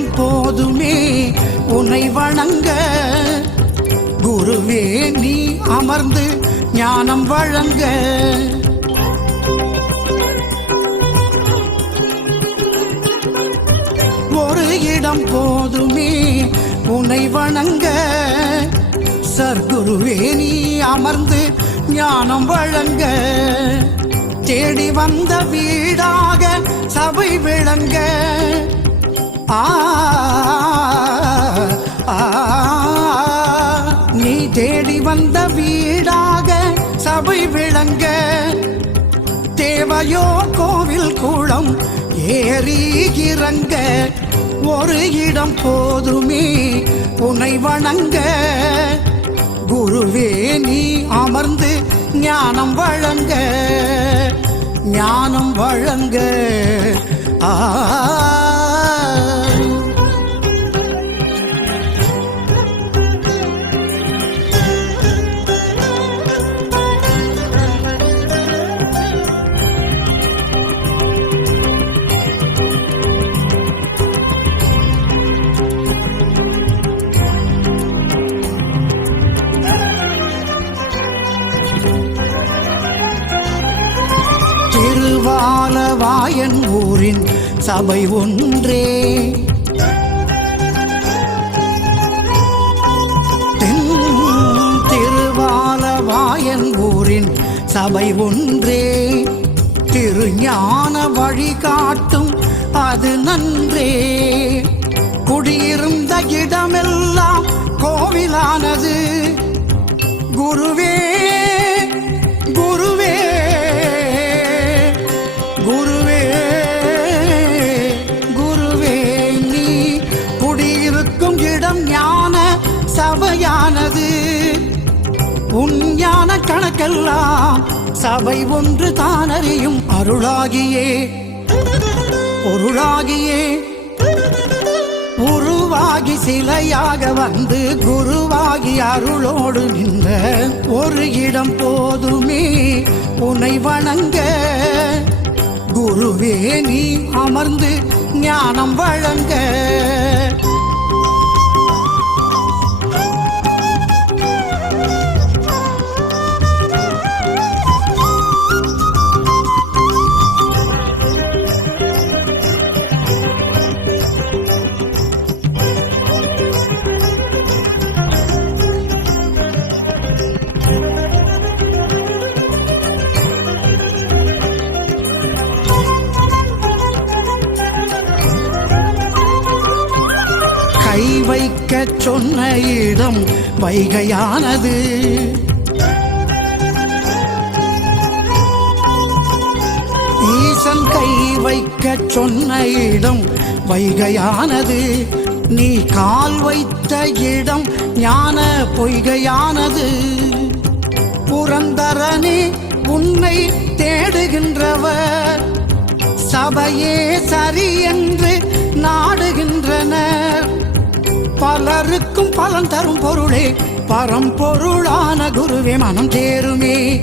உள்ளம் போதுமே உன்னை வணங்க. குருவே நீ அமர்ந்து ஞானம் வழங்க. ஒரு இடம் போதுமே உன்னை வணங்க. சர்க்குருவே நீ அமர்ந்து ஞானம் வழங்க. தேடி வந்த வீடாக சபை விளங்க. ஆ நீ தேடி வந்த வீடாக சபை விளங்க. தேவையோ கோவில் கூடம் ஏறி இறங்க. ஒரு இடம் போதுமே உன்னை வணங்க. குருவே நீ அமர்ந்து ஞானம் வழங்க. ஞானம் வழங்க. திருவாலவாயன் ஊரின் சபை ஒன்றே. தென் திருவாலவாயன் ஊரின் சபை ஒன்றே. திருஞான வழிகாட்டும் அது நன்றே. குடியிருந்த இடமெல்லாம் கோவிலானது. குருவே கணக்கெல்லாம் சபை ஒன்று தானறியும் அருளாகியே. பொருளாகியே. உருவாகி சிலையாக வந்து குருவாகி அருளோடு நின்ற ஒரு இடம் போதுமே உன்னை வணங்க. குருவே நீ அமர்ந்து ஞானம் வழங்க. கை வைக்க சொன்ன இடம் வைகையானது. ஈசன் கை வைக்க சொன்ன இடம் வைகையானது. நீ கால் வைத்த இடம் ஞான பொய்கையானது. புரந்தரனே உன்னை தேடுகின்றவர். சபையே சரி என்று நாடுகின்றனர் பலருக்கும் பலன் தரும் பொருளே. பரம்பொருளான குருவே மனம் தேருமே.